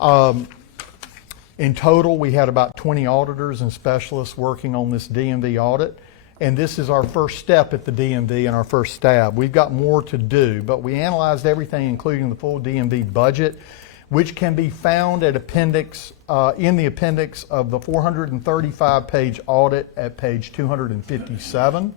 In total, we had about 20 auditors and specialists working on this DMV audit. And this is our first step at the DMV and our first stab. We've got more to do, but we analyzed everything, including the full DMV budget, which can be found at appendix, in the appendix of the 435-page audit at page 257.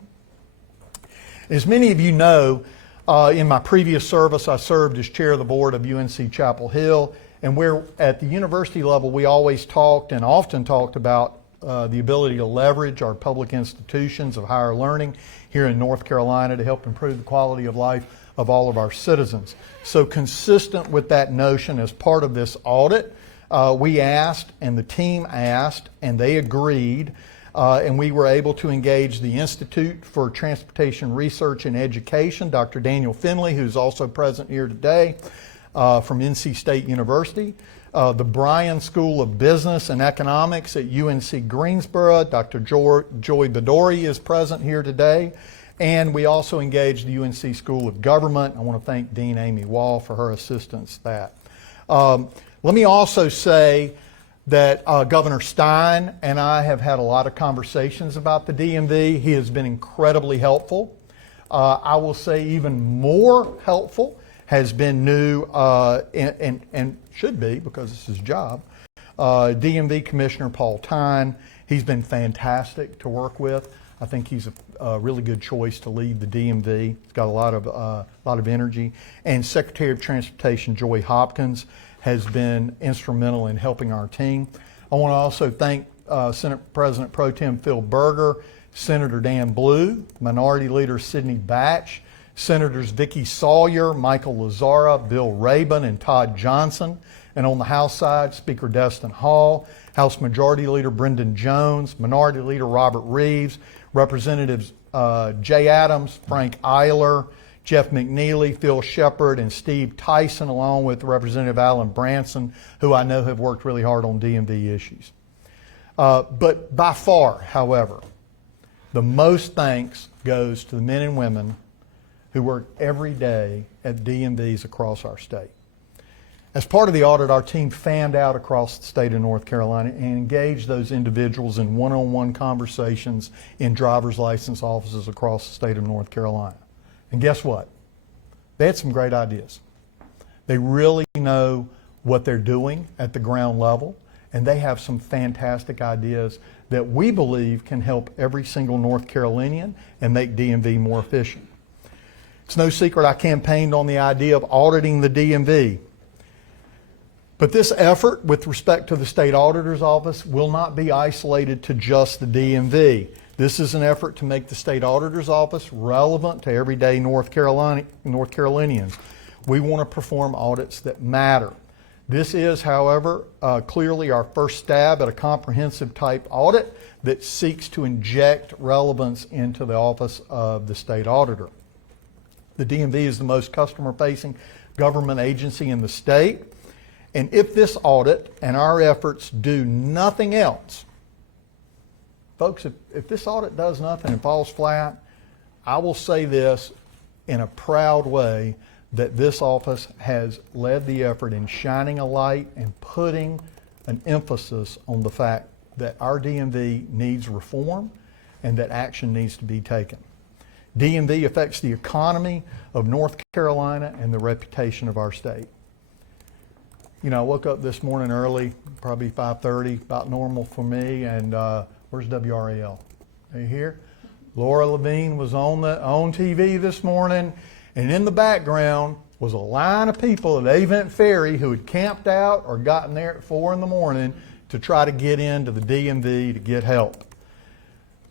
As many of you know, in my previous service, I served as chair of the board of UNC Chapel Hill, and where at the university level, we always talked and often talked about the ability to leverage our public institutions of higher learning here in North Carolina to help improve the quality of life of all of our citizens. So consistent with that notion, as part of this audit, we asked and the team asked and they agreed, and we were able to engage the Institute for Transportation Research and Education, Dr. Daniel Finley, who's also present here today from NC State University, the Bryan School of Business and Economics at UNC Greensboro. Dr. Joy Bedori is present here today. And we also engaged the UNC School of Government. I want to thank Dean Amy Wall for her assistance with that. Let me also say that Governor Stein and I have had a lot of conversations about the DMV. He has been incredibly helpful. I will say even more helpful has been new and should be, because it's his job, DMV Commissioner Paul Tyne. He's been fantastic to work with. I think he's a really good choice to lead the DMV. He's got a lot of energy. And Secretary of Transportation Joy Hopkins has been instrumental in helping our team. I want to also thank Senate President Pro Tem Phil Berger, Senator Dan Blue, Minority Leader Sidney Batch, Senators Vicki Sawyer, Michael Lazzara, Bill Rabin, and Todd Johnson. And on the House side, Speaker Destin Hall, House Majority Leader Brendan Jones, Minority Leader Robert Reeves, Representatives Jay Adams, Frank Eiler, Jeff McNeely, Phil Shepard, and Steve Tyson, along with Representative Alan Branson, who I know have worked really hard on DMV issues. But by far, however, the most thanks goes to the men and women who work every day at DMVs across our state. As part of the audit, our team fanned out across the state of North Carolina and engaged those individuals in one-on-one conversations in driver's license offices across the state of North Carolina. And guess what? They had some great ideas. They really know what they're doing at the ground level, and they have some fantastic ideas that we believe can help every single North Carolinian and make DMV more efficient. It's no secret I campaigned on the idea of auditing the DMV. But this effort with respect to the State Auditor's Office will not be isolated to just the DMV. This is an effort to make the State Auditor's Office relevant to everyday North Carolinians. We want to perform audits that matter. This is, however, clearly our first stab at a comprehensive type audit that seeks to inject relevance into the office of the State Auditor. The DMV is the most customer-facing government agency in the state. And if this audit and our efforts do nothing else, folks, if this audit does nothing and falls flat, I will say this in a proud way, that this office has led the effort in shining a light and putting an emphasis on the fact that our DMV needs reform and that action needs to be taken. DMV affects the economy of North Carolina and the reputation of our state. You know, I woke up this morning early, probably 5:30, about normal for me, and where's WRAL? Are you here? Laura Levine was on TV this morning, and in the background was a line of people at Avent Ferry who had camped out or gotten there at 4 in the morning to try to get into the DMV to get help.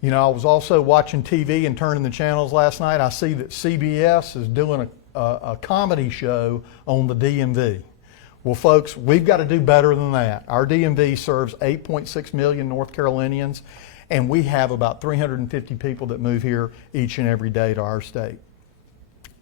You know, I was also watching TV and turning the channels last night. I see that CBS is doing a comedy show on the DMV. Well, folks, we've got to do better than that. Our DMV serves 8.6 million North Carolinians, and we have about 350 people that move here each and every day to our state.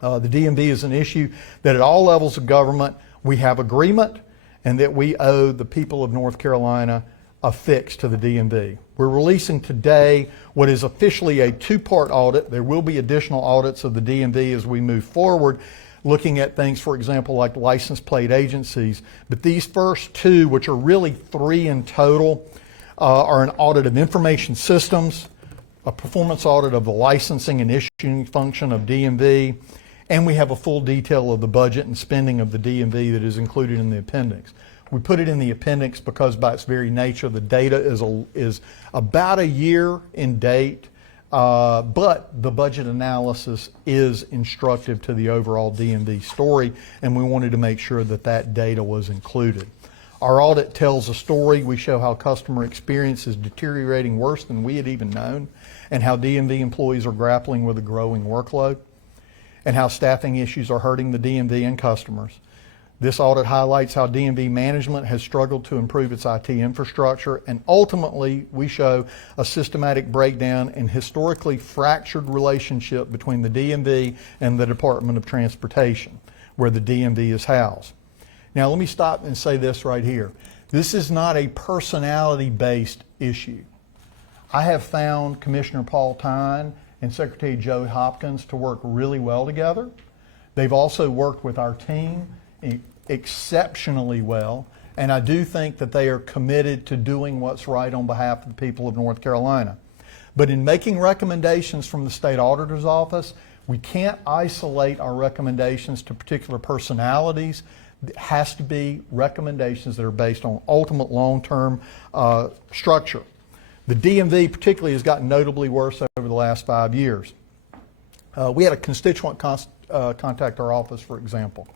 The DMV is an issue that at all levels of government we have agreement, and that we owe the people of North Carolina a fix to the DMV. We're releasing today what is officially a two-part audit. There will be additional audits of the DMV as we move forward, looking at things, for example, like license plate agencies. But these first two, which are really three in total, are an audit of information systems, a performance audit of the licensing and issuing function of DMV, and we have a full detail of the budget and spending of the DMV that is included in the appendix. We put it in the appendix because by its very nature, the data is about a year in date, but the budget analysis is instructive to the overall DMV story, and we wanted to make sure that that data was included. Our audit tells a story. We show how customer experience is deteriorating worse than we had even known, and how DMV employees are grappling with a growing workload, and how staffing issues are hurting the DMV and customers. This audit highlights how DMV management has struggled to improve its IT infrastructure, and ultimately we show a systematic breakdown and historically fractured relationship between the DMV and the Department of Transportation, where the DMV is housed. Now let me stop and say this right here. This is not a personality-based issue. I have found Commissioner Paul Tyne and Secretary Joe Hopkins to work really well together. They've also worked with our team exceptionally well, and I do think that they are committed to doing what's right on behalf of the people of North Carolina. But in making recommendations from the State Auditor's Office, we can't isolate our recommendations to particular personalities. It has to be recommendations that are based on ultimate long-term structure. The DMV particularly has gotten notably worse over the last 5 years. We had a constituent contact our office, for example.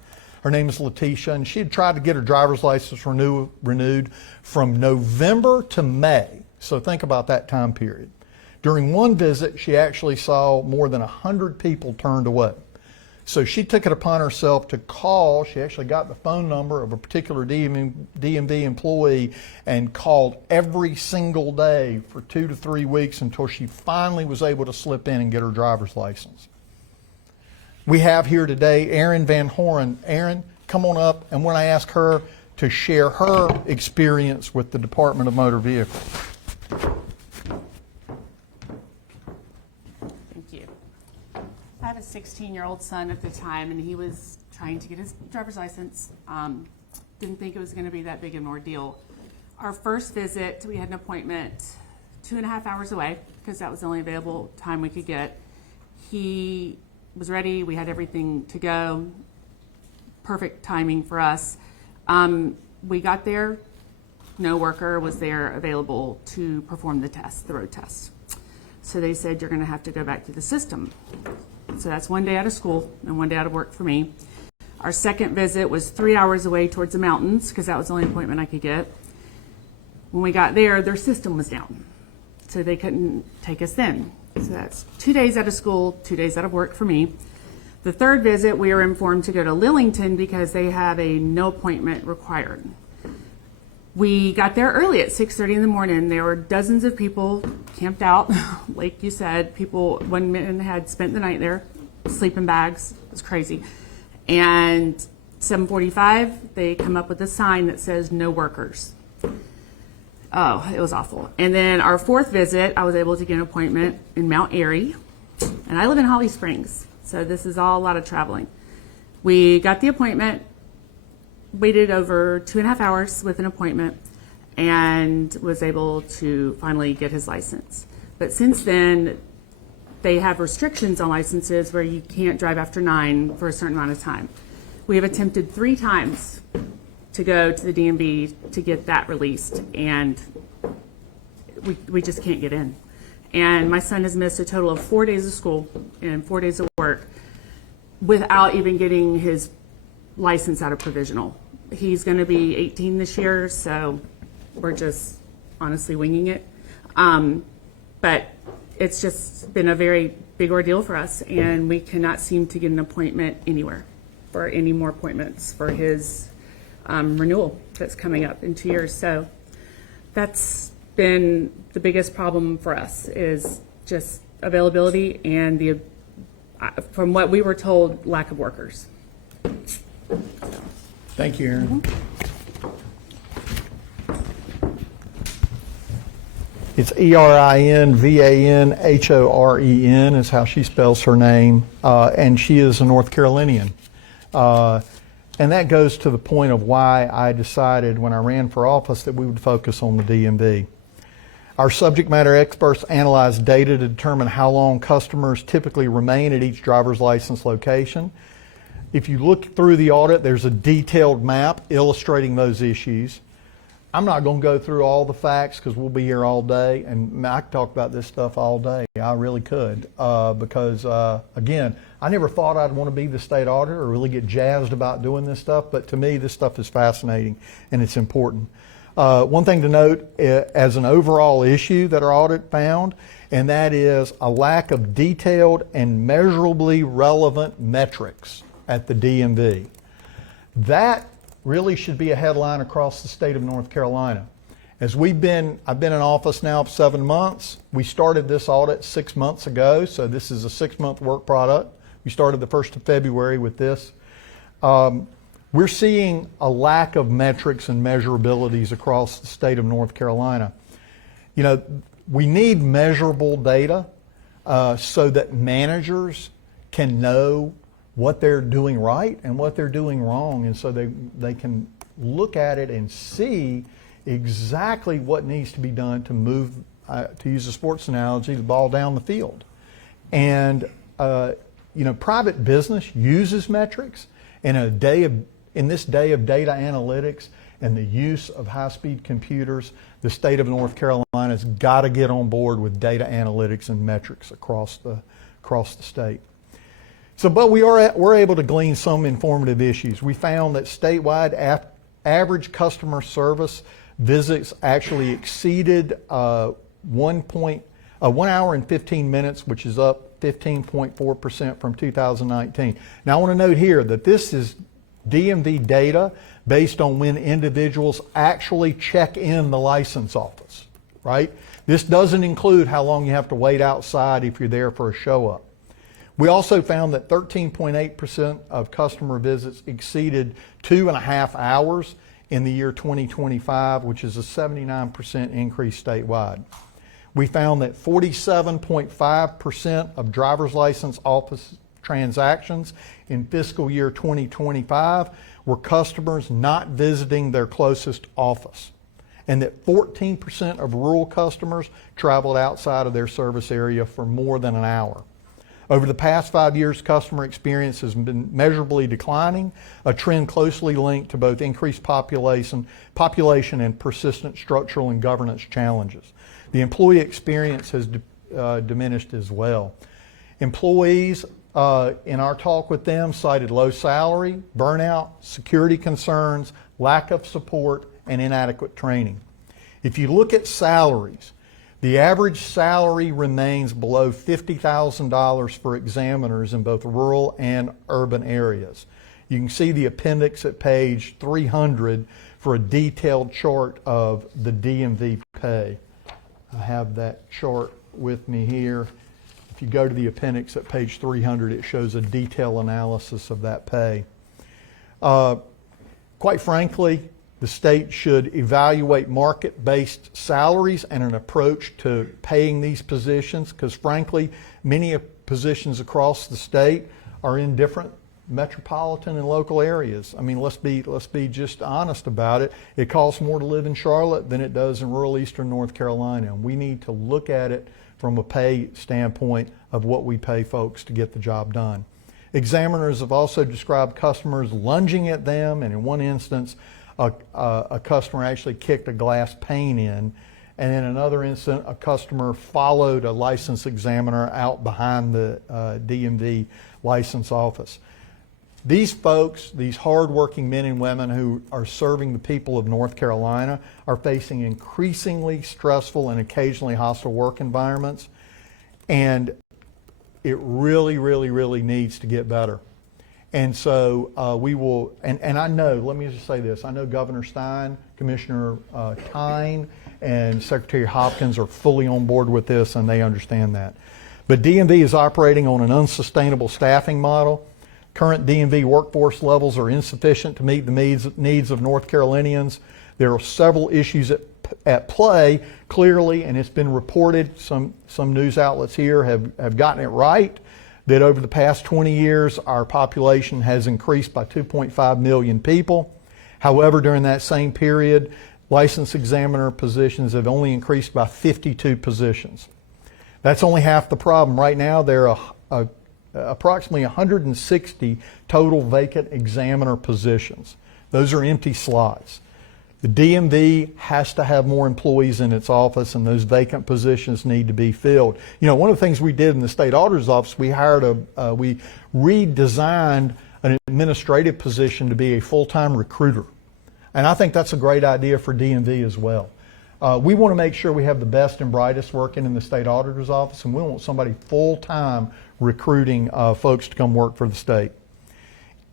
Her name is Letitia, and she had tried to get her driver's license renewed from November to May. So think about that time period. During one visit, she actually saw more than 100 people turned away. So she took it upon herself to call. She actually got the phone number of a particular DMV employee and called every single day for 2 to 3 weeks until she finally was able to slip in and get her driver's license. We have here today Erin Van Horen. Erin, come on up, and we're going to ask her to share her experience with the Department of Motor Vehicles. Thank you. I have a 16-year-old son at the time, and he was trying to get his driver's license. Didn't think it was going to be that big an ordeal. Our first visit, we had an appointment 2.5 hours away because that was the only available time we could get. He was ready. We had everything to go. Perfect timing for us. We got there. No worker was there available to perform the test, the road test. So they said, you're going to have to go back to the system. So that's 1 day out of school and 1 day out of work for me. Our second visit was 3 hours away towards the mountains because that was the only appointment I could get. When we got there, their system was down. So they couldn't take us in. So that's 2 days out of school, 2 days out of work for me. The third visit, we were informed to go to Lillington because they have a no appointment required. We got there early at 6:30 in the morning. There were dozens of people camped out. Like you said, one man had spent the night there, sleeping bags. It was crazy. And 7:45, they come up with a sign that says no workers. Oh, it was awful. And then our fourth visit, I was able to get an appointment in Mount Airy. And I live in Holly Springs, so this is all a lot of traveling. We got the appointment, waited over 2.5 hours with an appointment, and was able to finally get his license. But since then, they have restrictions on licenses where you can't drive after 9 for a certain amount of time. We have attempted 3 times to go to the DMV to get that released, and we just can't get in. And my son has missed a total of 4 days of school and 4 days of work without even getting his license out of provisional. He's going to be 18 this year, so we're just honestly winging it. But it's just been a very big ordeal for us, and we cannot seem to get an appointment anywhere for any more appointments for his renewal that's coming up in 2 years. So that's been the biggest problem for us, is just availability and from what we were told, lack of workers. Thank you, Erin. It's ErinVanHoren is how she spells her name, and she is a North Carolinian. And that goes to the point of why I decided when I ran for office that we would focus on the DMV. Our subject matter experts analyze data to determine how long customers typically remain at each driver's license location. If you look through the audit, there's a detailed map illustrating those issues. I'm not going to go through all the facts because we'll be here all day, and I could talk about this stuff all day. I really could, because again, I never thought I'd want to be the state auditor or really get jazzed about doing this stuff, but to me, this stuff is fascinating and it's important. One thing to note as an overall issue that our audit found, and that is a lack of detailed and measurably relevant metrics at the DMV. That really should be a headline across the state of North Carolina. I've been in office now 7 months. We started this audit 6 months ago, so this is a 6-month work product. We started the 1st of February with this. We're seeing a lack of metrics and measurabilities across the state of North Carolina. You know, we need measurable data so that managers can know what they're doing right and what they're doing wrong, and so they can look at it and see exactly what needs to be done to move, to use a sports analogy, the ball down the field. And you know, private business uses metrics, and in this day of data analytics and the use of high-speed computers, the state of North Carolina's got to get on board with data analytics and metrics across the state. So, but we're able to glean some informative issues. We found that statewide average customer service visits actually exceeded 1 hour and 15 minutes, which is up 15.4% from 2019. Now, I want to note here that this is DMV data based on when individuals actually check in the license office, right? This doesn't include how long you have to wait outside if you're there for a show up. We also found that 13.8% of customer visits exceeded 2.5 hours in the year 2025, which is a 79% increase statewide. We found that 47.5% of driver's license office transactions in fiscal year 2025 were customers not visiting their closest office, and that 14% of rural customers traveled outside of their service area for more than an hour. Over the past 5 years, customer experience has been measurably declining, a trend closely linked to both increased population and persistent structural and governance challenges. The employee experience has diminished as well. Employees, in our talk with them, cited low salary, burnout, security concerns, lack of support, and inadequate training. If you look at salaries, the average salary remains below $50,000 for examiners in both rural and urban areas. You can see the appendix at page 300 for a detailed chart of the DMV pay. I have that chart with me here. If you go to the appendix at page 300, it shows a detailed analysis of that pay. Quite frankly, the state should evaluate market-based salaries and an approach to paying these positions, because frankly, many positions across the state are in different metropolitan and local areas. I mean, let's be just honest about it. It costs more to live in Charlotte than it does in rural eastern North Carolina, and we need to look at it from a pay standpoint of what we pay folks to get the job done. Examiners have also described customers lunging at them, and in one instance, a customer actually kicked a glass pane in, and in another instance, a customer followed a license examiner out behind the DMV license office. These folks, these hardworking men and women who are serving the people of North Carolina, are facing increasingly stressful and occasionally hostile work environments, and it really, really, really needs to get better. And so we will, and I know, let me just say this, I know Governor Stein, Commissioner Tyne, and Secretary Hopkins are fully on board with this, and they understand that. But DMV is operating on an unsustainable staffing model. Current DMV workforce levels are insufficient to meet the needs of North Carolinians. There are several issues at play, clearly, and it's been reported. Some news outlets here have gotten it right, that over the past 20 years, our population has increased by 2.5 million people. However, during that same period, licensed examiner positions have only increased by 52 positions. That's only half the problem. Right now, there are approximately 160 total vacant examiner positions. Those are empty slots. The DMV has to have more employees in its office, and those vacant positions need to be filled. You know, one of the things we did in the state auditor's office, we redesigned an administrative position to be a full-time recruiter. And I think that's a great idea for DMV as well. We want to make sure we have the best and brightest working in the state auditor's office, and we want somebody full-time recruiting folks to come work for the state.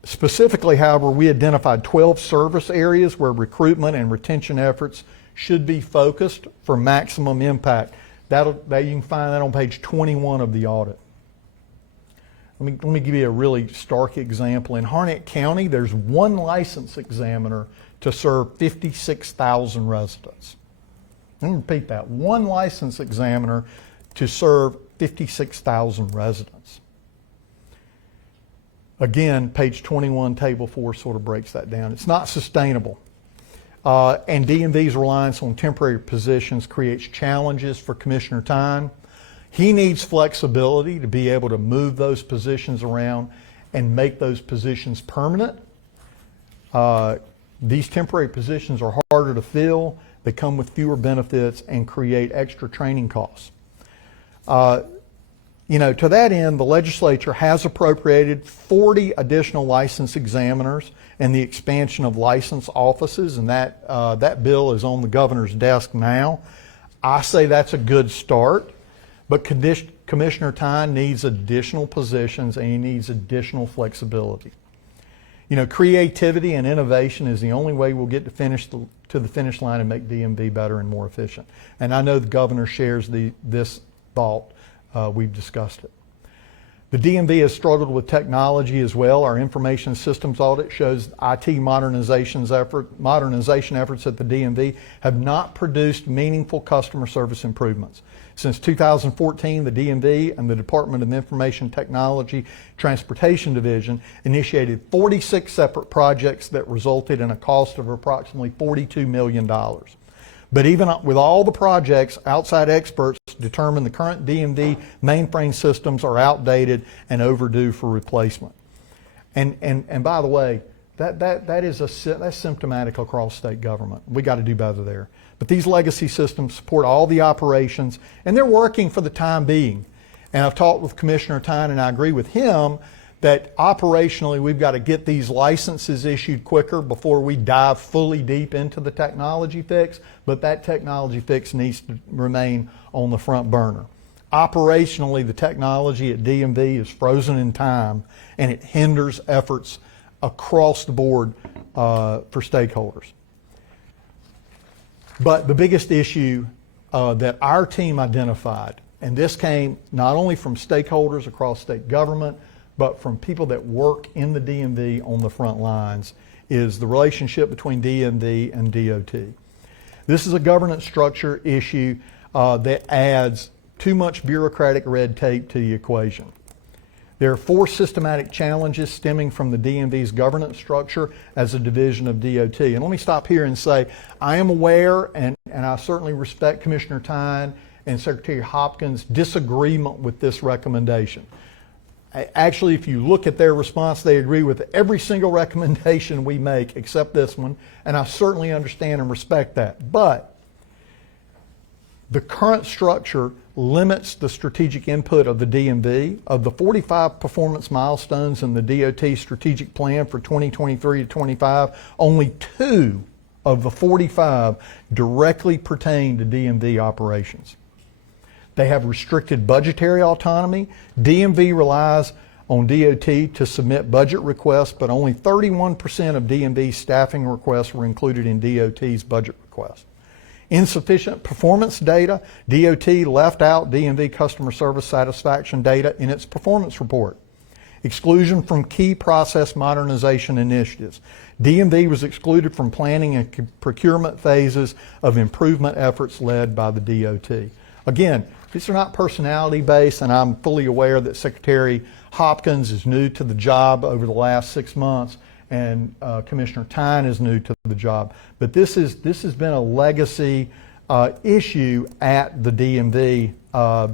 Specifically, however, we identified 12 service areas where recruitment and retention efforts should be focused for maximum impact. You can find that on page 21 of the audit. Let me give you a really stark example. In Harnett County, there's one licensed examiner to serve 56,000 residents. Let me repeat that. One licensed examiner to serve 56,000 residents. Again, page 21, table 4 sort of breaks that down. It's not sustainable. And DMV's reliance on temporary positions creates challenges for Commissioner Tyne. He needs flexibility to be able to move those positions around and make those positions permanent. These temporary positions are harder to fill. They come with fewer benefits and create extra training costs. You know, to that end, the legislature has appropriated 40 additional licensed examiners and the expansion of licensed offices, and that bill is on the governor's desk now. I say that's a good start, but Commissioner Tyne needs additional positions and he needs additional flexibility. You know, creativity and innovation is the only way we'll get to the finish line and make DMV better and more efficient. And I know the governor shares this thought. We've discussed it. The DMV has struggled with technology as well. Our information systems audit shows IT modernization efforts at the DMV have not produced meaningful customer service improvements. Since 2014, the DMV and the Department of Information Technology Transportation Division initiated 46 separate projects that resulted in a cost of approximately $42 million. But even with all the projects, outside experts determine the current DMV mainframe systems are outdated and overdue for replacement. And by the way, that's symptomatic across state government. We got to do better there. But these legacy systems support all the operations, and they're working for the time being. And I've talked with Commissioner Tyne, and I agree with him that operationally we've got to get these licenses issued quicker before we dive fully deep into the technology fix, but that technology fix needs to remain on the front burner. Operationally, the technology at DMV is frozen in time, and it hinders efforts across the board for stakeholders. But the biggest issue that our team identified, and this came not only from stakeholders across state government, but from people that work in the DMV on the front lines, is the relationship between DMV and DOT. This is a governance structure issue that adds too much bureaucratic red tape to the equation. There are 4 systematic challenges stemming from the DMV's governance structure as a division of DOT. And let me stop here and say, I am aware, and I certainly respect Commissioner Tyne and Secretary Hopkins' disagreement with this recommendation. Actually, if you look at their response, they agree with every single recommendation we make except this one, and I certainly understand and respect that. But the current structure limits the strategic input of the DMV. Of the 45 performance milestones in the DOT strategic plan for 2023 to 25, only 2 of the 45 directly pertain to DMV operations. They have restricted budgetary autonomy. DMV relies on DOT to submit budget requests, but only 31% of DMV's staffing requests were included in DOT's budget request. Insufficient performance data. DOT left out DMV customer service satisfaction data in its performance report. Exclusion from key process modernization initiatives. DMV was excluded from planning and procurement phases of improvement efforts led by the DOT. Again, these are not personality based, and I'm fully aware that Secretary Hopkins is new to the job over the last 6 months, and Commissioner Tyne is new to the job. But this has been a legacy issue at the DMV,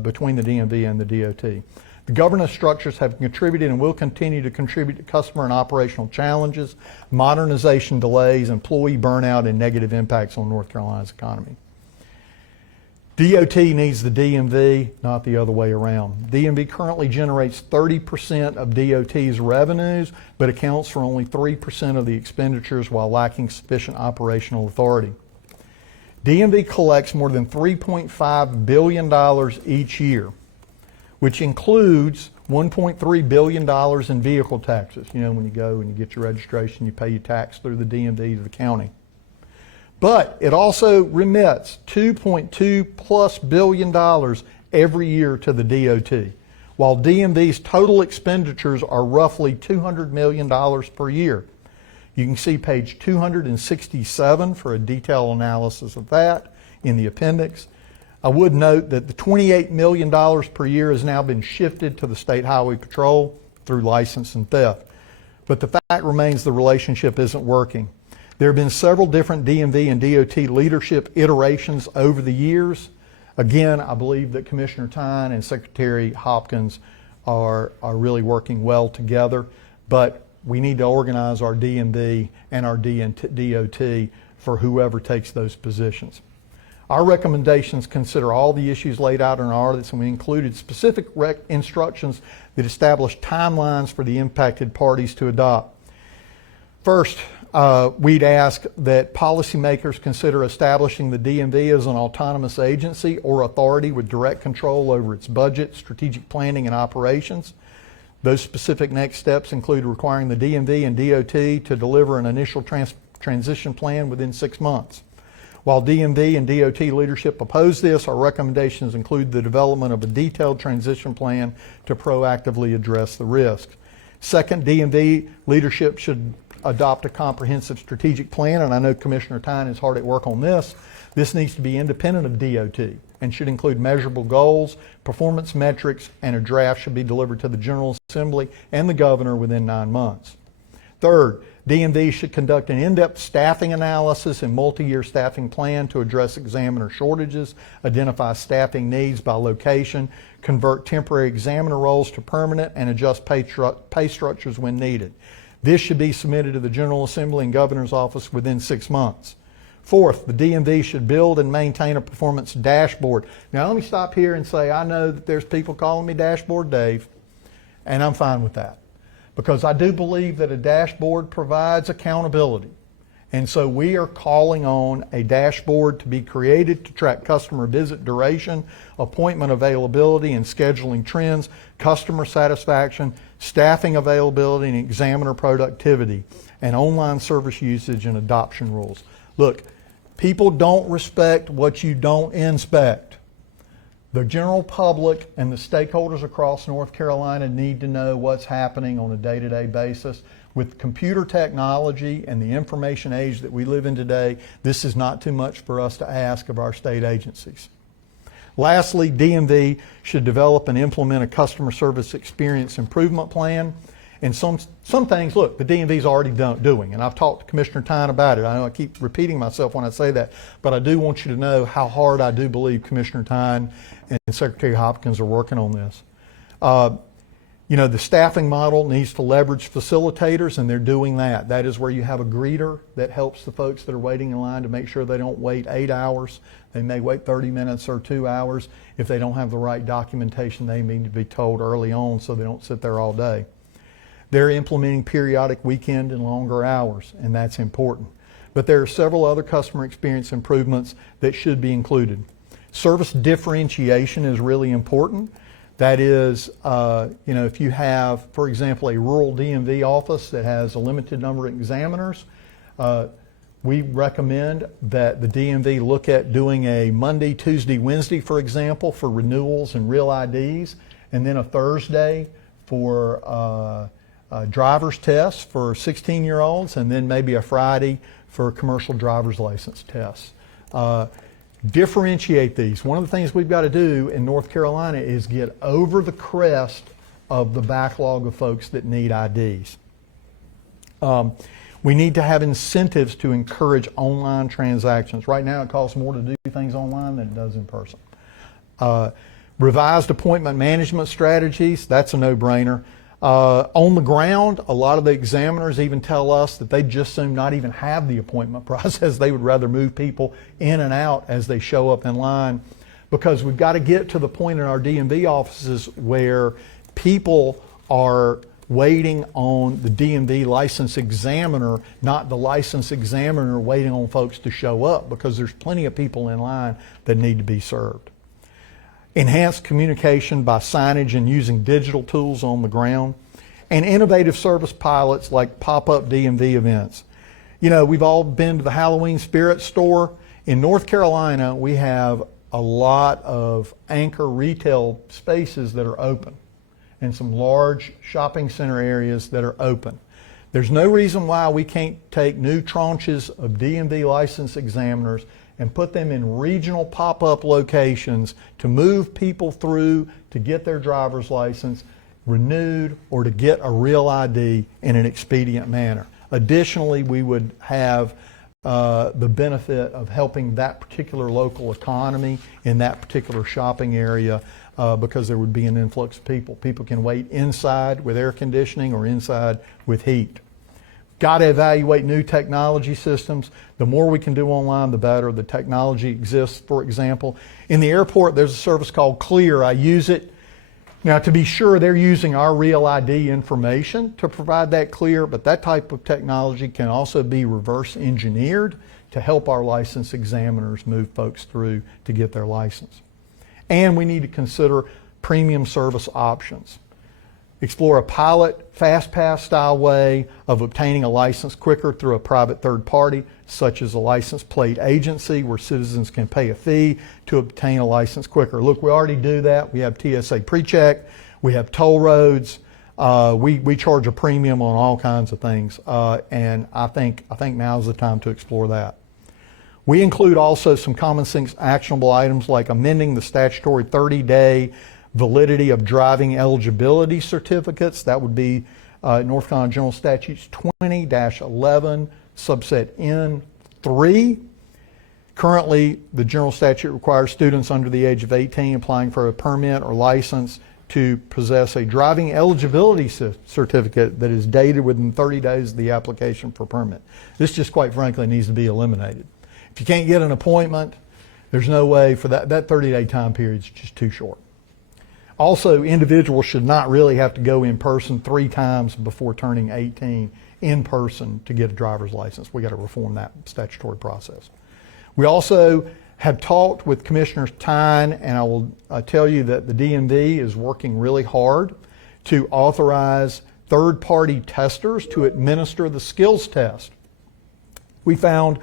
between the DMV and the DOT. The governance structures have contributed and will continue to contribute to customer and operational challenges, modernization delays, employee burnout, and negative impacts on North Carolina's economy. DOT needs the DMV, not the other way around. DMV currently generates 30% of DOT's revenues, but accounts for only 3% of the expenditures while lacking sufficient operational authority. DMV collects more than $3.5 billion each year, which includes $1.3 billion in vehicle taxes. You know, when you go and you get your registration, you pay your tax through the DMV to the county. But it also remits $2.2+ billion every year to the DOT, while DMV's total expenditures are roughly $200 million per year. You can see page 267 for a detailed analysis of that in the appendix. I would note that the $28 million per year has now been shifted to the State Highway Patrol through license and theft. But the fact remains the relationship isn't working. There have been several different DMV and DOT leadership iterations over the years. Again, I believe that Commissioner Tyne and Secretary Hopkins are really working well together, but we need to organize our DMV and our DOT for whoever takes those positions. Our recommendations consider all the issues laid out in our audits, and we included specific instructions that establish timelines for the impacted parties to adopt. First, we'd ask that policymakers consider establishing the DMV as an autonomous agency or authority with direct control over its budget, strategic planning, and operations. Those specific next steps include requiring the DMV and DOT to deliver an initial transition plan within 6 months. While DMV and DOT leadership oppose this, our recommendations include the development of a detailed transition plan to proactively address the risks. Second, DMV leadership should adopt a comprehensive strategic plan, and I know Commissioner Tyne is hard at work on this. This needs to be independent of DOT and should include measurable goals, performance metrics, and a draft should be delivered to the General Assembly and the Governor within 9 months. Third, DMV should conduct an in-depth staffing analysis and multi-year staffing plan to address examiner shortages, identify staffing needs by location, convert temporary examiner roles to permanent, and adjust pay structures when needed. This should be submitted to the General Assembly and Governor's Office within 6 months. Fourth, the DMV should build and maintain a performance dashboard. Now let me stop here and say I know that there's people calling me Dashboard Dave, and I'm fine with that, because I do believe that a dashboard provides accountability. And so we are calling on a dashboard to be created to track customer visit duration, appointment availability and scheduling trends, customer satisfaction, staffing availability and examiner productivity, and online service usage and adoption rules. Look, people don't respect what you don't inspect. The general public and the stakeholders across North Carolina need to know what's happening on a day-to-day basis. With computer technology and the information age that we live in today, this is not too much for us to ask of our state agencies. Lastly, DMV should develop and implement a customer service experience improvement plan. And some things, look, the DMV's already doing, and I've talked to Commissioner Tyne about it. I know I keep repeating myself when I say that, but I do want you to know how hard I do believe Commissioner Tyne and Secretary Hopkins are working on this. You know, the staffing model needs to leverage facilitators, and they're doing that. That is where you have a greeter that helps the folks that are waiting in line to make sure they don't wait 8 hours. They may wait 30 minutes or 2 hours. If they don't have the right documentation, they need to be told early on so they don't sit there all day. They're implementing periodic weekend and longer hours, and that's important. But there are several other customer experience improvements that should be included. Service differentiation is really important. That is, you know, if you have, for example, a rural DMV office that has a limited number of examiners, we recommend that the DMV look at doing a Monday, Tuesday, Wednesday, for example, for renewals and real IDs, and then a Thursday for driver's tests for 16-year-olds, and then maybe a Friday for commercial driver's license tests. Differentiate these. One of the things we've got to do in North Carolina is get over the crest of the backlog of folks that need IDs. We need to have incentives to encourage online transactions. Right now it costs more to do things online than it does in person. Revised appointment management strategies, that's a no-brainer. On the ground, a lot of the examiners even tell us that they just soon not even have the appointment process. They would rather move people in and out as they show up in line, because we've got to get to the point in our DMV offices where people are waiting on the DMV license examiner, not the license examiner waiting on folks to show up, because there's plenty of people in line that need to be served. Enhanced communication by signage and using digital tools on the ground, and innovative service pilots like pop-up DMV events. You know, we've all been to the Halloween Spirit store. In North Carolina, we have a lot of anchor retail spaces that are open and some large shopping center areas that are open. There's no reason why we can't take new tranches of DMV license examiners and put them in regional pop-up locations to move people through to get their driver's license renewed or to get a real ID in an expedient manner. Additionally, we would have the benefit of helping that particular local economy in that particular shopping area because there would be an influx of people. People can wait inside with air conditioning or inside with heat. Got to evaluate new technology systems. The more we can do online, the better. The technology exists, for example. In the airport, there's a service called Clear. I use it. Now, to be sure, they're using our real ID information to provide that Clear, but that type of technology can also be reverse engineered to help our license examiners move folks through to get their license. And we need to consider premium service options. Explore a pilot, FastPass style way of obtaining a license quicker through a private third party, such as a license plate agency where citizens can pay a fee to obtain a license quicker. Look, we already do that. We have TSA PreCheck, we have toll roads, we charge a premium on all kinds of things, and I think now is the time to explore that. We include also some common sense actionable items like amending the statutory 30-day validity of driving eligibility certificates. That would be North Carolina General Statutes 20-11, subset N3. Currently, the general statute requires students under the age of 18 applying for a permit or license to possess a driving eligibility certificate that is dated within 30 days of the application for permit. This just quite frankly needs to be eliminated. If you can't get an appointment, there's no way for that 30-day time period is just too short. Also, individuals should not really have to go in person 3 times before turning 18 in person to get a driver's license. We got to reform that statutory process. We also have talked with Commissioner Tyne, and I will tell you that the DMV is working really hard to authorize third-party testers to administer the skills test. We found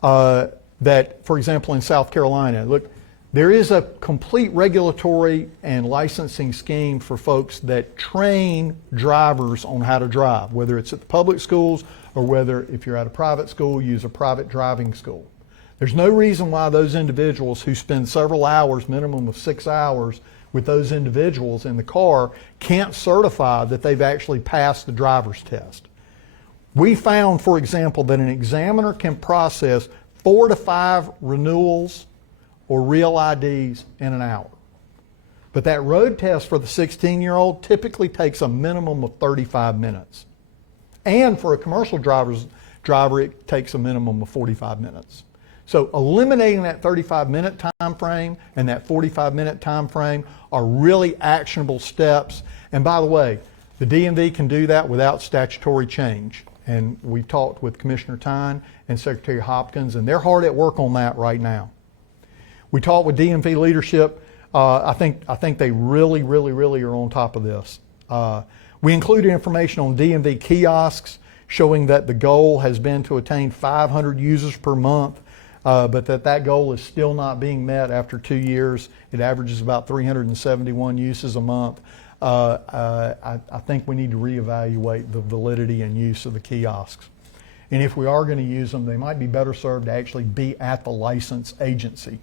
that, for example, in South Carolina, look, there is a complete regulatory and licensing scheme for folks that train drivers on how to drive, whether it's at the public schools or whether if you're at a private school, use a private driving school. There's no reason why those individuals who spend several hours, minimum of 6 hours, with those individuals in the car can't certify that they've actually passed the driver's test. We found, for example, that an examiner can process 4 to 5 renewals or real IDs in an hour. But that road test for the 16-year-old typically takes a minimum of 35 minutes. And for a commercial driver, it takes a minimum of 45 minutes. So eliminating that 35-minute time frame and that 45-minute time frame are really actionable steps. And by the way, the DMV can do that without statutory change. And we've talked with Commissioner Tyne and Secretary Hopkins, and they're hard at work on that right now. We talked with DMV leadership. I think they really are on top of this. We included information on DMV kiosks showing that the goal has been to attain 500 users per month, but that goal is still not being met after 2 years. It averages about 371 uses a month. I think we need to reevaluate the validity and use of the kiosks. And if we are going to use them, they might be better served to actually be at the license agency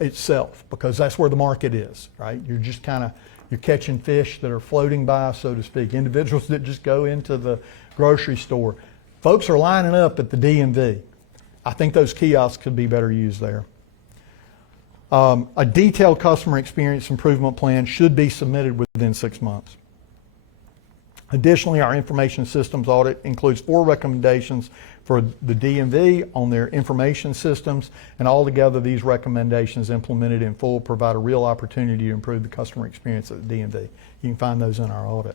itself, because that's where the market is, right? You're just kind of, You're catching fish that are floating by, so to speak, individuals that just go into the grocery store. Folks are lining up at the DMV. I think those kiosks could be better used there. A detailed customer experience improvement plan should be submitted within 6 months. Additionally, our information systems audit includes 4 recommendations for the DMV on their information systems, and altogether these recommendations implemented in full provide a real opportunity to improve the customer experience at the DMV. You can find those in our audit.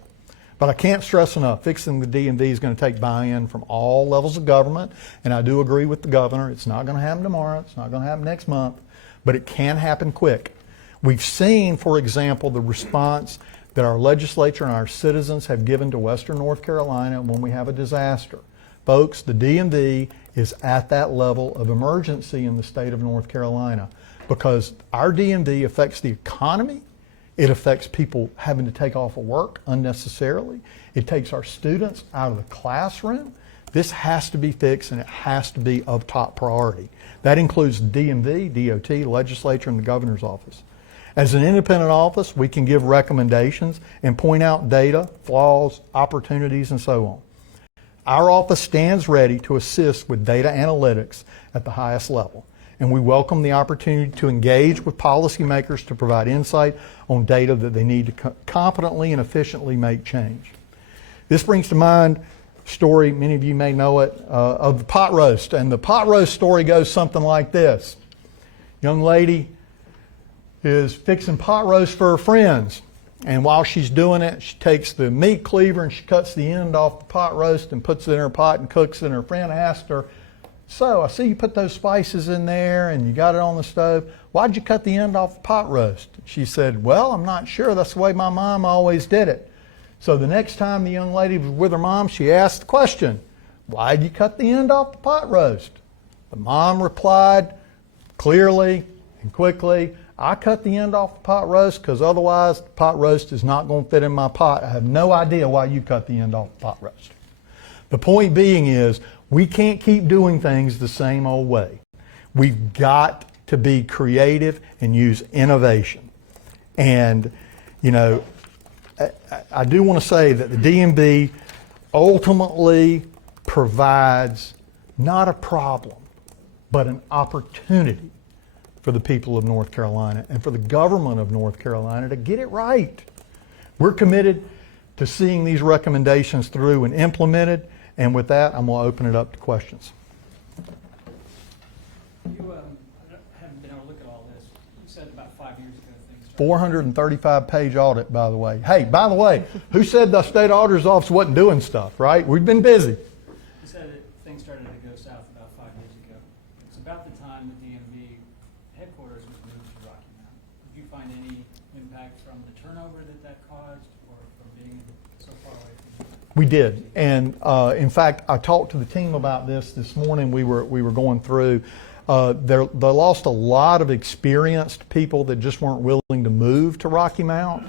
But I can't stress enough, fixing the DMV is going to take buy-in from all levels of government, and I do agree with the governor. It's not going to happen tomorrow. It's not going to happen next month, but it can happen quick. We've seen, for example, the response that our legislature and our citizens have given to Western North Carolina when we have a disaster. Folks, the DMV is at that level of emergency in the state of North Carolina because our DMV affects the economy. It affects people having to take off of work unnecessarily. It takes our students out of the classroom. This has to be fixed, and it has to be of top priority. That includes DMV, DOT, legislature, and the governor's office. As an independent office, we can give recommendations and point out data, flaws, opportunities, and so on. Our office stands ready to assist with data analytics at the highest level, and we welcome the opportunity to engage with policymakers to provide insight on data that they need to competently and efficiently make change. This brings to mind a story, many of you may know it, of the pot roast. And the pot roast story goes something like this. Young lady is fixing pot roast for her friends. And while she's doing it, she takes the meat cleaver and she cuts the end off the pot roast and puts it in her pot and cooks it. And her friend asked her, "So, I see you put those spices in there and you got it on the stove. Why'd you cut the end off the pot roast?" She said, "Well, I'm not sure. That's the way my mom always did it." So the next time the young lady was with her mom, she asked the question, "Why'd you cut the end off the pot roast?" The mom replied clearly and quickly, "I cut the end off the pot roast because otherwise the pot roast is not going to fit in my pot. I have no idea why you cut the end off the pot roast." The point being is, we can't keep doing things the same old way. We've got to be creative and use innovation. And, you know, I do want to say that the DMV ultimately provides not a problem, but an opportunity for the people of North Carolina and for the government of North Carolina to get it right. We're committed to seeing these recommendations through and implemented. And with that, I'm going to open it up to questions. You haven't been able to look at all this. You said about 5 years ago things started. 435-page audit, by the way. Hey, by the way, who said the state auditor's office wasn't doing stuff, right? We've been busy. You said that things started to go south about 5 years ago. It's about the time the DMV headquarters was moved to Rocky Mount. Did you find any impact from the turnover that caused or from being so far away from you? We did, and in fact, I talked to the team about this morning. We were going through. They lost a lot of experienced people that just weren't willing to move to Rocky Mount.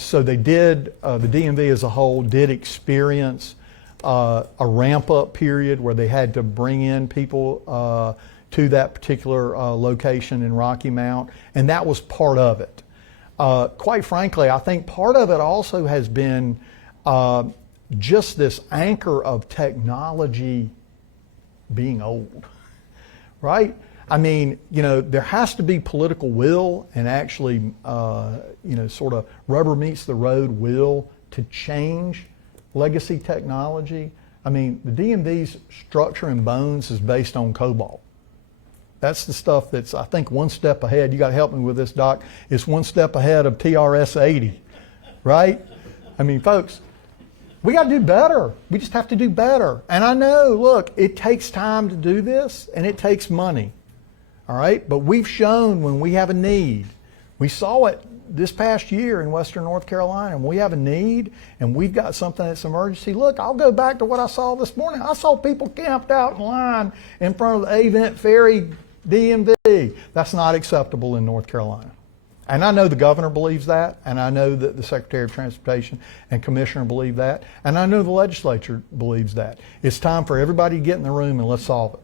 So they did. The DMV as a whole did experience a ramp-up period where they had to bring in people to that particular location in Rocky Mount, and that was part of it. Quite frankly, I think part of it also has been just this anchor of technology being old, right? I mean, you know, there has to be political will and actually, you know, sort of rubber meets the road will to change legacy technology. I mean, the DMV's structure and bones is based on COBOL. That's the stuff that's, I think, one step ahead. You got to help me with this, Doc. It's one step ahead of TRS-80, right? I mean, folks, we got to do better. We just have to do better. And I know, look, it takes time to do this, and it takes money, all right? But we've shown when we have a need. We saw it this past year in Western North Carolina. When we have a need, and we've got something that's emergency. Look, I'll go back to what I saw this morning. I saw people camped out in line in front of the Avent Ferry DMV. That's not acceptable in North Carolina. And I know the governor believes that, and I know that the Secretary of Transportation and Commissioner believe that, and I know the legislature believes that. It's time for everybody to get in the room and let's solve it.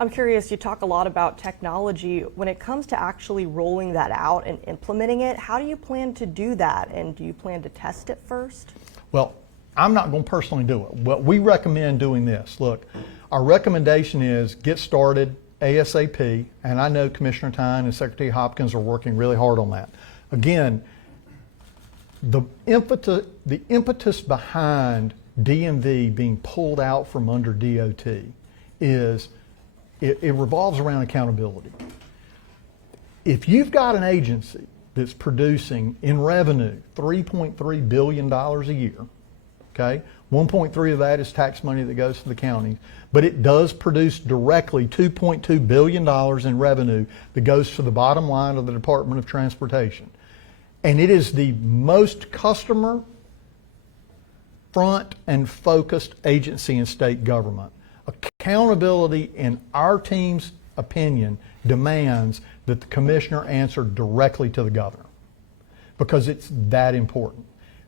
I'm curious, you talk a lot about technology. When it comes to actually rolling that out and implementing it, how do you plan to do that? And do you plan to test it first? Well, I'm not going to personally do it. But we recommend doing this. Look, our recommendation is get started ASAP, and I know Commissioner Tyne and Secretary Hopkins are working really hard on that. Again, the impetus behind DMV being pulled out from under DOT is it revolves around accountability. If you've got an agency that's producing in revenue $3.3 billion a year, okay, 1.3 of that is tax money that goes to the county, but it does produce directly $2.2 billion in revenue that goes to the bottom line of the Department of Transportation. And it is the most customer front and focused agency in state government. Accountability, in our team's opinion, demands that the commissioner answer directly to the governor because it's that important.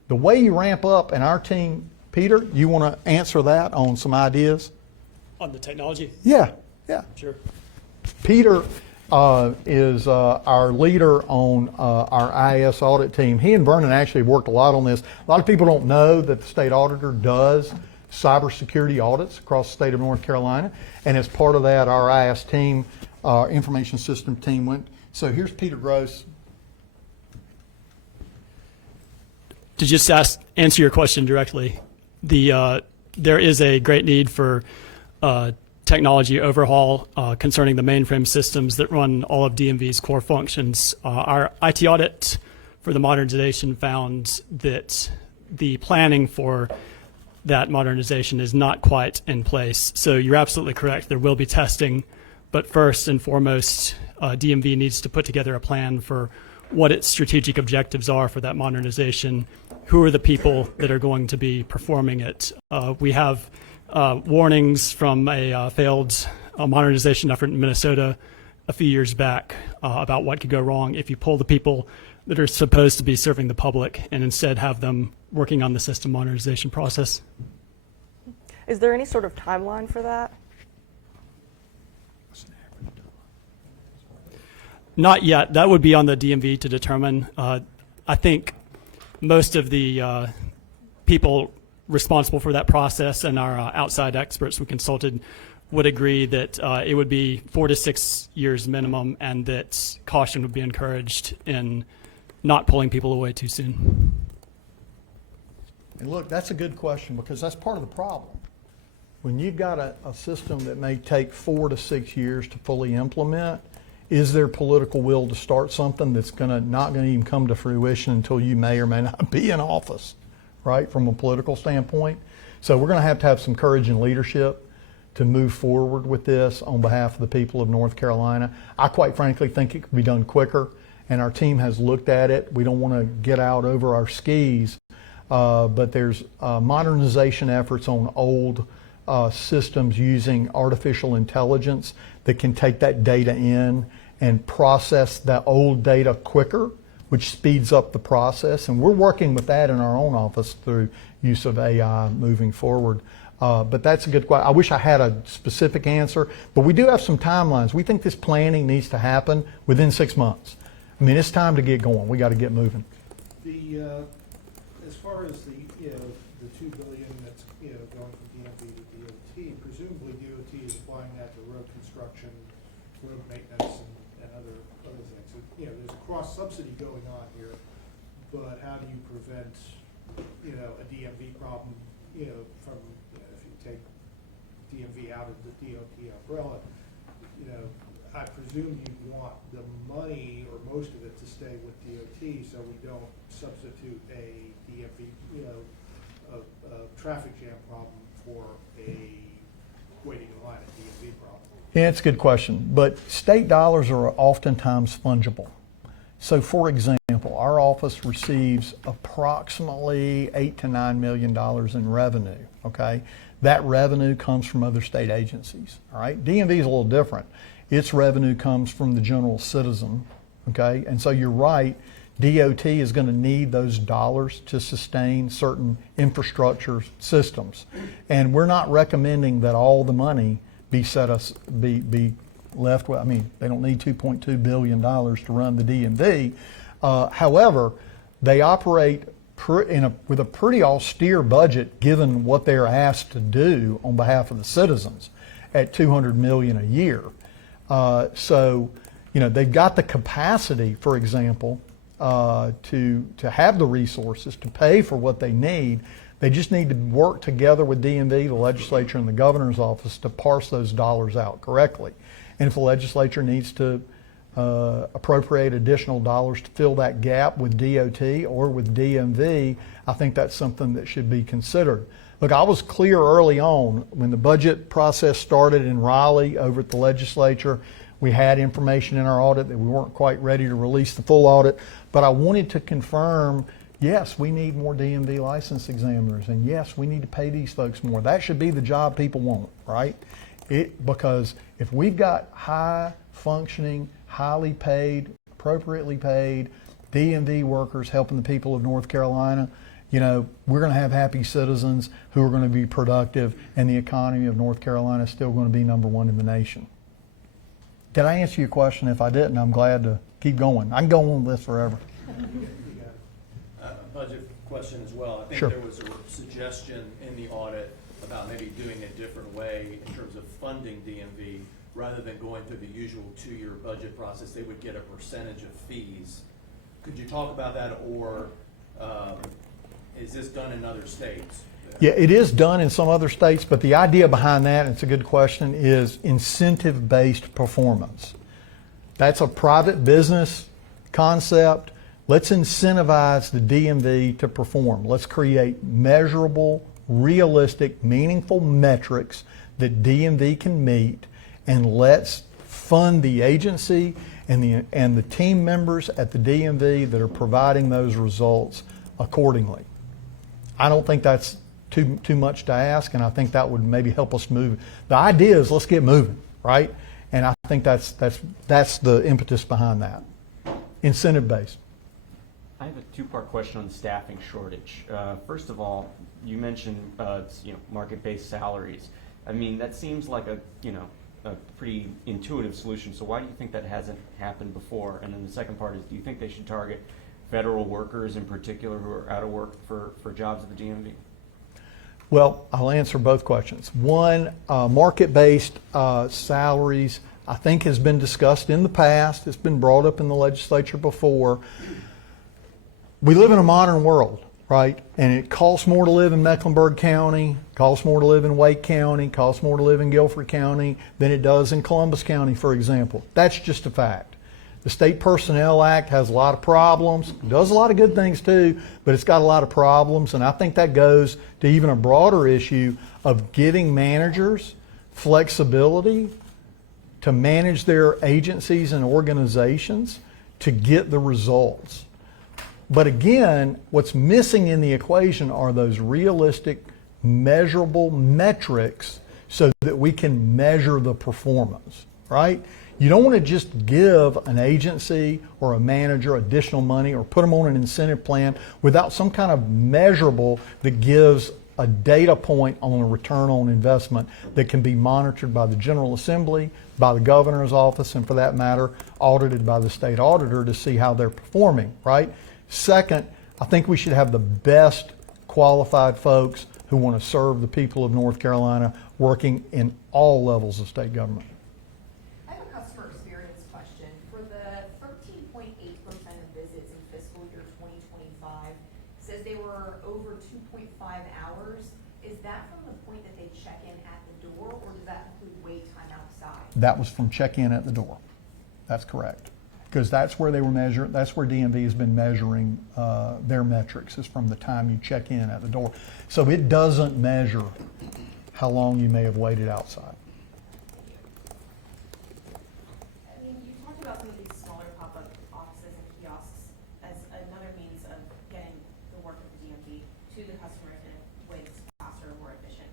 The way you ramp up, and our team, Peter, you want to answer that on some ideas? On the technology? Yeah. Sure. Peter is our leader on our IS audit team. He and Vernon actually worked a lot on this. A lot of people don't know that the state auditor does cybersecurity audits across the state of North Carolina, and as part of that, our IS team, our information system team went. So here's Peter Gross. To just answer your question directly, there is a great need for technology overhaul concerning the mainframe systems that run all of DMV's core functions. Our IT audit for the modernization found that the planning for that modernization is not quite in place. So you're absolutely correct. There will be testing, but first and foremost, DMV needs to put together a plan for what its strategic objectives are for that modernization. Who are the people that are going to be performing it? We have warnings from a failed modernization effort in Minnesota a few years back about what could go wrong if you pull the people that are supposed to be serving the public and instead have them working on the system modernization process. Is there any sort of timeline for that? Not yet. That would be on the DMV to determine. I think most of the people responsible for that process and our outside experts we consulted would agree that it would be 4 to 6 years minimum, and that caution would be encouraged in not pulling people away too soon. And look, that's a good question because that's part of the problem. When you've got a system that may take 4 to 6 years to fully implement, is there political will to start something that's not going to even come to fruition until you may or may not be in office, right, from a political standpoint? So we're going to have some courage and leadership to move forward with this on behalf of the people of North Carolina. I quite frankly think it could be done quicker, and our team has looked at it. We don't want to get out over our skis, but there's modernization efforts on old systems using artificial intelligence that can take that data in and process that old data quicker, which speeds up the process. And we're working with that in our own office through use of AI moving forward. But that's a good question. I wish I had a specific answer, but we do have some timelines. We think this planning needs to happen within 6 months. I mean, it's time to get going. We got to get moving. As far as the $2 billion that's going from DMV to DOT, presumably DOT is applying that to road construction, road maintenance, and other things. So, there's a cross subsidy going on here, but how do you prevent a DMV problem from if you take DMV out of the DOT umbrella? I presume you want the money or most of it to stay with DOT, so we don't substitute a DMV, a traffic jam problem for a waiting in line at DMV problem. Yeah, it's a good question, but state dollars are oftentimes fungible. So for example, our office receives approximately $8 to $9 million in revenue, okay? That revenue comes from other state agencies, all right? DMV is a little different. Its revenue comes from the general citizen, okay? And so you're right, DOT is going to need those dollars to sustain certain infrastructure systems. And we're not recommending that all the money be left with. I mean, they don't need $2.2 billion to run the DMV. However, they operate with a pretty austere budget given what they're asked to do on behalf of the citizens at $200 million a year. So, they've got the capacity, for example, to have the resources to pay for what they need. They just need to work together with DMV, the legislature, and the governor's office to parse those dollars out correctly. And if the legislature needs to appropriate additional dollars to fill that gap with DOT or with DMV, I think that's something that should be considered. Look, I was clear early on when the budget process started in Raleigh over at the legislature. We had information in our audit that we weren't quite ready to release the full audit, but I wanted to confirm, yes, we need more DMV license examiners, and yes, we need to pay these folks more. That should be the job people want, right? Because if we've got high functioning, highly paid, appropriately paid DMV workers helping the people of North Carolina, we're going to have happy citizens who are going to be productive, and the economy of North Carolina is still going to be #1 in the nation. Did I answer your question? If I didn't, I'm glad to keep going. I can go on with this forever. Budget question as well. I think Sure. there was a suggestion in the audit about maybe doing a different way in terms of funding DMV. Rather than going through the usual 2-year budget process, they would get a percentage of fees. Could you talk about that, or is this done in other states? Yeah, it is done in some other states, but the idea behind that, and it's a good question, is incentive-based performance. That's a private business concept. Let's incentivize the DMV to perform. Let's create measurable, realistic, meaningful metrics that DMV can meet, and let's fund the agency and the team members at the DMV that are providing those results accordingly. I don't think that's too much to ask, and I think that would maybe help us move. The idea is let's get moving, right? And I think that's the impetus behind that. Incentive-based. I have a two-part question on the staffing shortage. First of all, you mentioned market-based salaries. I mean, that seems like a pretty intuitive solution. So why do you think that hasn't happened before? And then the second part is, do you think they should target federal workers in particular who are out of work for jobs at the DMV? Well, I'll answer both questions. One, market-based salaries, I think, has been discussed in the past. It's been brought up in the legislature before. We live in a modern world, right? And it costs more to live in Mecklenburg County, costs more to live in Wake County, costs more to live in Guilford County than it does in Columbus County, for example. That's just a fact. The State Personnel Act has a lot of problems, does a lot of good things too, but it's got a lot of problems, and I think that goes to even a broader issue of giving managers flexibility to manage their agencies and organizations to get the results. But again, what's missing in the equation are those realistic, measurable metrics so that we can measure the performance, right? You don't want to just give an agency or a manager additional money or put them on an incentive plan without some kind of measurable that gives a data point on a return on investment that can be monitored by the General Assembly, by the governor's office, and for that matter, audited by the state auditor to see how they're performing, right? Second, I think we should have the best qualified folks who want to serve the people of North Carolina working in all levels of state government. I have a customer experience question. For the 13.8% of visits in fiscal year 2025, says they were over 2.5 hours. Is that from the point that they check in at the door, or does that include wait time outside? That was from check-in at the door. That's correct. Because that's where they were measuring, that's where DMV has been measuring their metrics, is from the time you check in at the door. So it doesn't measure how long you may have waited outside. I mean, you talked about some of these smaller pop-up offices and kiosks as another means of getting the work of the DMV to the customers in a way that's faster and more efficient.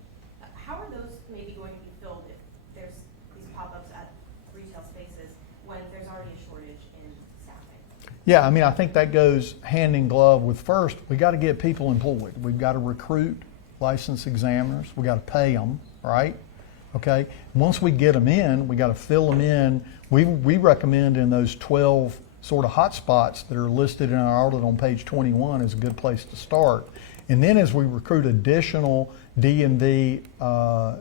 How are those maybe going to be filled if there's these pop-ups at retail spaces when there's already a shortage in staffing? Yeah, I mean, I think that goes hand in glove with first, we got to get people employed. We've got to recruit licensed examiners. We got to pay them, right? Okay? Once we get them in, we got to fill them in. We recommend in those 12 sort of hot spots that are listed in our audit on page 21 is a good place to start. And then as we recruit additional DMV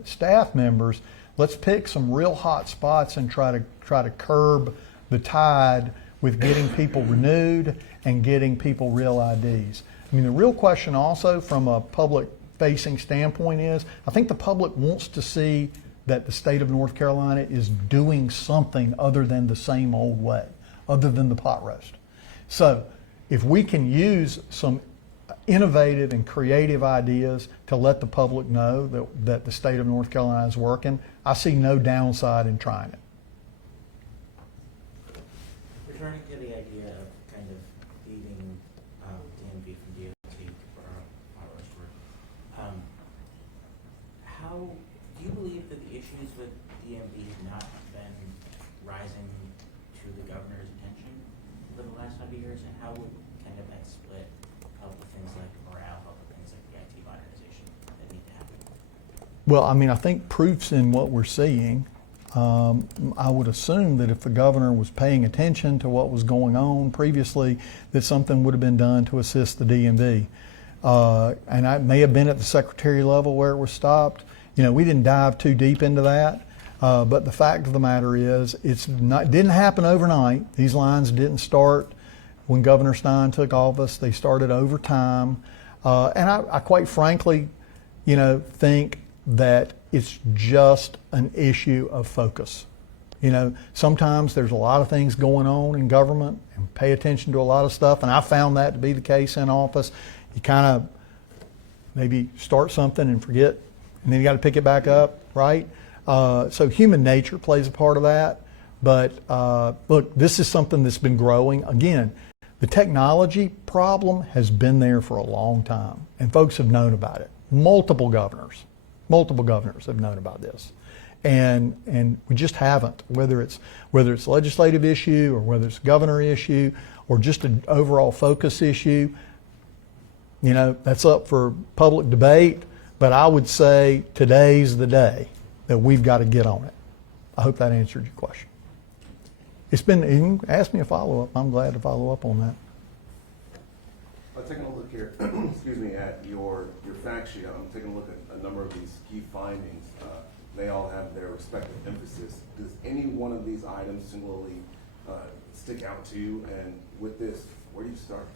staff members, let's pick some real hot spots and try to curb the tide with getting people renewed and getting people real IDs. I mean, the real question also from a public-facing standpoint is, I think the public wants to see that the state of North Carolina is doing something other than the same old way, other than the pot roast. So if we can use some innovative and creative ideas to let the public know that the state of North Carolina is working, I see no downside in trying it. Returning to the idea of kind of leaving DMV from DOT for our work, how do you believe that the issues with DMV have not been rising to the governor's attention for the last 5 years, and how would kind of that split help with things like morale, help with things like the IT modernization that need to happen? Well, I mean, I think proof's in what we're seeing. I would assume that if the governor was paying attention to what was going on previously, that something would have been done to assist the DMV. And it may have been at the secretary level where it was stopped. You know, we didn't dive too deep into that. But the fact of the matter is, it didn't happen overnight. These lines didn't start when Governor Stein took office. They started over time. And I quite frankly, you know, think that it's just an issue of focus. You know, sometimes there's a lot of things going on in government and pay attention to a lot of stuff, and I found that to be the case in office. You kind of maybe start something and forget, and then you got to pick it back up, right? So human nature plays a part of that. But look, this is something that's been growing. Again, the technology problem has been there for a long time, and folks have known about it. Multiple governors have known about this, and we just haven't. Whether it's a legislative issue or whether it's a governor issue or just an overall focus issue, you know, that's up for public debate. But I would say today's the day that we've got to get on it. I hope that answered your question. You can ask me a follow-up. I'm glad to follow up on that. Taking a look here, excuse me, at your fact sheet, I'm taking a look at a number of these key findings. They all have their respective emphasis. Does any one of these items similarly stick out to you? And with this, where do you start?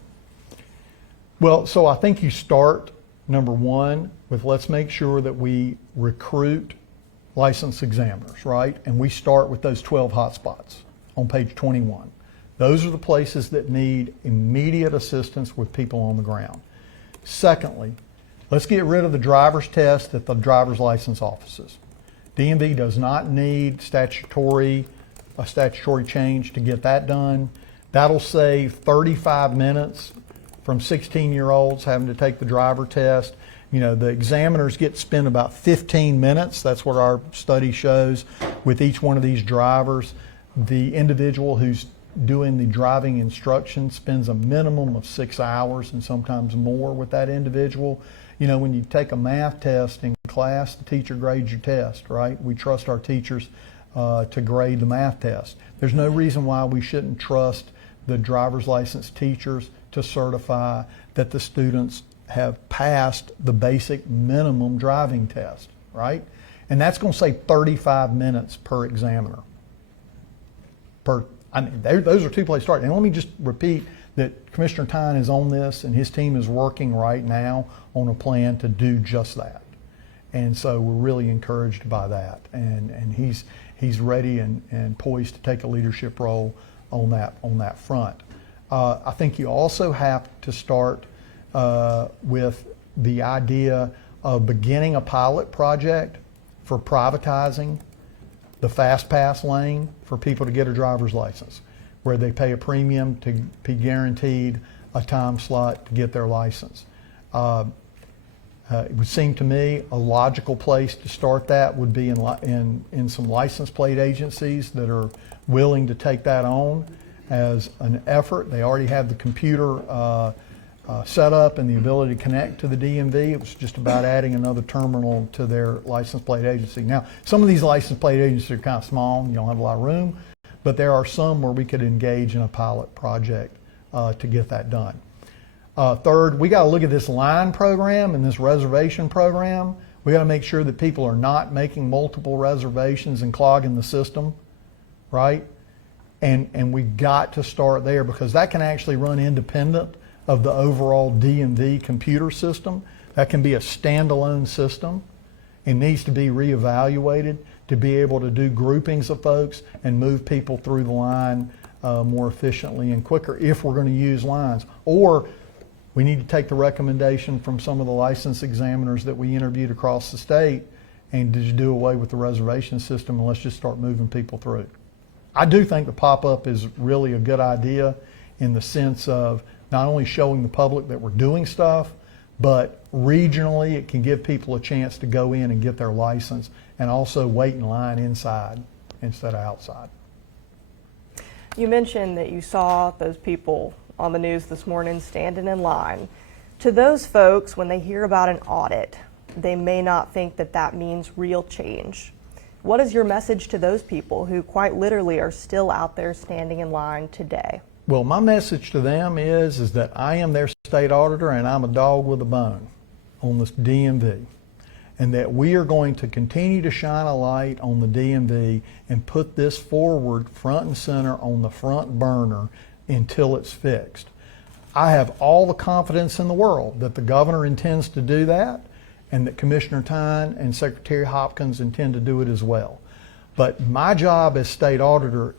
Well, so I think you start, number one, with let's make sure that we recruit licensed examiners, right? And we start with those 12 hotspots on page 21. Those are the places that need immediate assistance with people on the ground. Secondly, let's get rid of the driver's test at the driver's license offices. DMV does not need a statutory change to get that done. That'll save 35 minutes from 16-year-olds having to take the driver test. You know, the examiners get to spend about 15 minutes. That's what our study shows with each one of these drivers. The individual who's doing the driving instruction spends a minimum of 6 hours and sometimes more with that individual. You know, when you take a math test in class, the teacher grades your test, right? We trust our teachers to grade the math test. There's no reason why we shouldn't trust the driver's license teachers to certify that the students have passed the basic minimum driving test, right? And that's going to save 35 minutes per examiner. Those are two places to start. And let me just repeat that Commissioner Tyne is on this, and his team is working right now on a plan to do just that. And so we're really encouraged by that. And he's ready and poised to take a leadership role on that front. I think you also have to start with the idea of beginning a pilot project for privatizing the fast pass lane for people to get a driver's license, where they pay a premium to be guaranteed a time slot to get their license. It would seem to me a logical place to start that would be in some license plate agencies that are willing to take that on as an effort. They already have the computer setup and the ability to connect to the DMV. It was just about adding another terminal to their license plate agency. Now, some of these license plate agencies are kind of small, you don't have a lot of room, but there are some where we could engage in a pilot project to get that done. Third, we got to look at this line program and this reservation program. We got to make sure that people are not making multiple reservations and clogging the system, right? And we got to start there because that can actually run independent of the overall DMV computer system. That can be a standalone system. It needs to be reevaluated to be able to do groupings of folks and move people through the line more efficiently and quicker if we're going to use lines. Or we need to take the recommendation from some of the license examiners that we interviewed across the state and just do away with the reservation system and let's just start moving people through. I do think the pop-up is really a good idea in the sense of not only showing the public that we're doing stuff, but regionally it can give people a chance to go in and get their license and also wait in line inside instead of outside. You mentioned that you saw those people on the news this morning standing in line. To those folks, when they hear about an audit, they may not think that that means real change. What is your message to those people who quite literally are still out there standing in line today? Well, my message to them is that I am their state auditor and I'm a dog with a bone on this DMV. And that we are going to continue to shine a light on the DMV and put this forward front and center on the front burner until it's fixed. I have all the confidence in the world that the governor intends to do that and that Commissioner Tyne and Secretary Hopkins intend to do it as well. But my job as state auditor,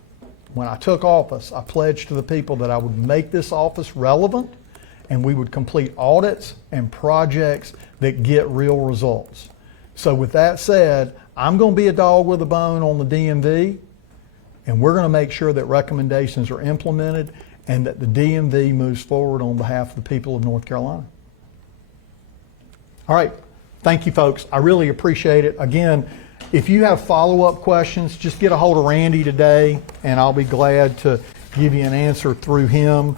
when I took office, I pledged to the people that I would make this office relevant and we would complete audits and projects that get real results. So with that said, I'm going to be a dog with a bone on the DMV and we're going to make sure that recommendations are implemented and that the DMV moves forward on behalf of the people of North Carolina. All right. Thank you, folks. I really appreciate it. Again, if you have follow-up questions, just get a hold of Randy today, and I'll be glad to give you an answer through him